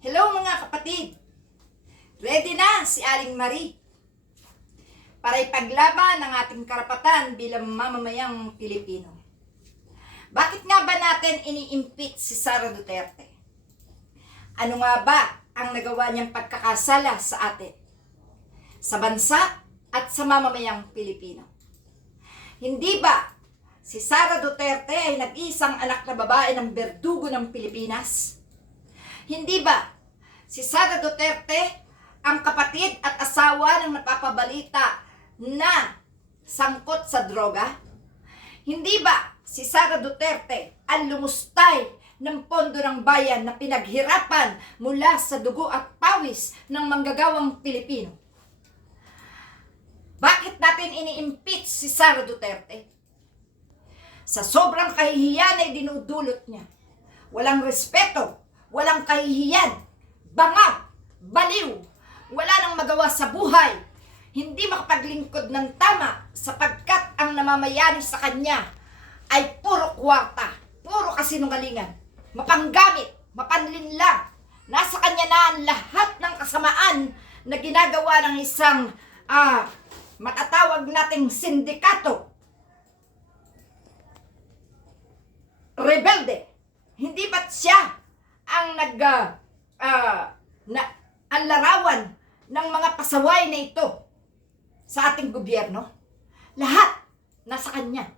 Hello mga kapatid! Ready na si Aling Marie para ipaglaban ang ating karapatan bilang mamamayang Pilipino. Bakit nga ba natin ini-impeach si Sara Duterte? Ano nga ba ang nagawa niyang pagkakasala sa atin, sa bansa at sa mamamayang Pilipino? Hindi ba si Sara Duterte ay nag-isang anak na babae ng berdugo ng Pilipinas? Hindi ba si Sara Duterte ang kapatid at asawa ng napapabalita na sangkot sa droga? Hindi ba si Sara Duterte ang lumustay ng pondo ng bayan na pinaghirapan mula sa dugo at pawis ng manggagawang Pilipino? Bakit natin ini-impeach si Sara Duterte? Sa sobrang kahihiyan ay dinudulot niya. Walang respeto, walang kahihiyan, bangag, baliw, wala nang magawa sa buhay, hindi makapaglingkod ng tama sapagkat ang namamayani sa kanya ay puro kwarta, puro kasinungalingan, mapanggamit, mapanlinlang. Nasa kanya na ang lahat ng kasamaan na ginagawa ng isang matatawag nating sindikato, rebelde. Hindi ba't siya ang ang larawan ng mga pasaway na ito sa ating gobyerno? Lahat nasa kanya.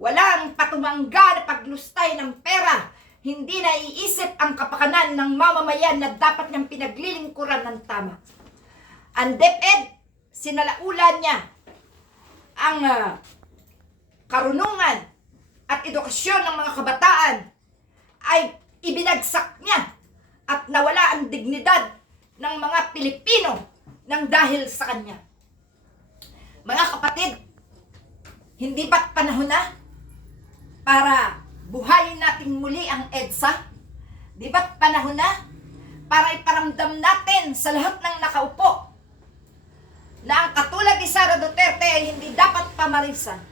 Walang patumangga na paglustay ng pera. Hindi naiisip ang kapakanan ng mamamayan na dapat niyang pinaglilingkuran ng tama. Ang DepEd, sinalaulan niya ang karunungan at edukasyon ng mga kabataan ay ibinagsak niya at nawala ang dignidad ng mga Pilipino nang dahil sa kanya. Mga kapatid, hindi ba't panahon na para buhayin natin muli ang EDSA? Di ba't panahon na para iparamdam natin sa lahat ng nakaupo na ang katulad ni Sara Duterte ay hindi dapat pamarisan?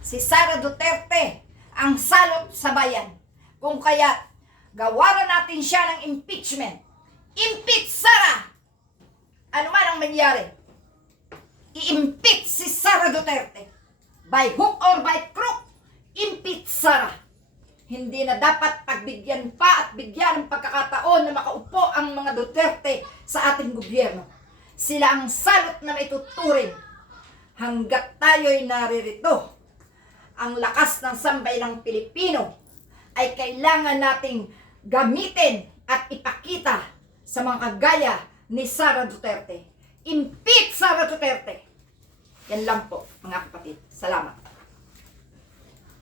Si Sara Duterte ang salot sa bayan. Kung kaya gawaran natin siya ng impeachment. Impeach Sara! Ano man ang mangyari, i-impeach si Sara Duterte. By hook or by crook, impeach Sara. Hindi na dapat pagbigyan pa at bigyan ng pagkakataon na makaupo ang mga Duterte sa ating gobyerno. Sila ang salot na maituturing hanggat tayo'y naririto. Ang lakas ng sambayanang Pilipino ay kailangan nating gamitin at ipakita sa mga kagaya ni Sara Duterte. Impeach Sara Duterte! Yan lang po, mga kapatid. Salamat.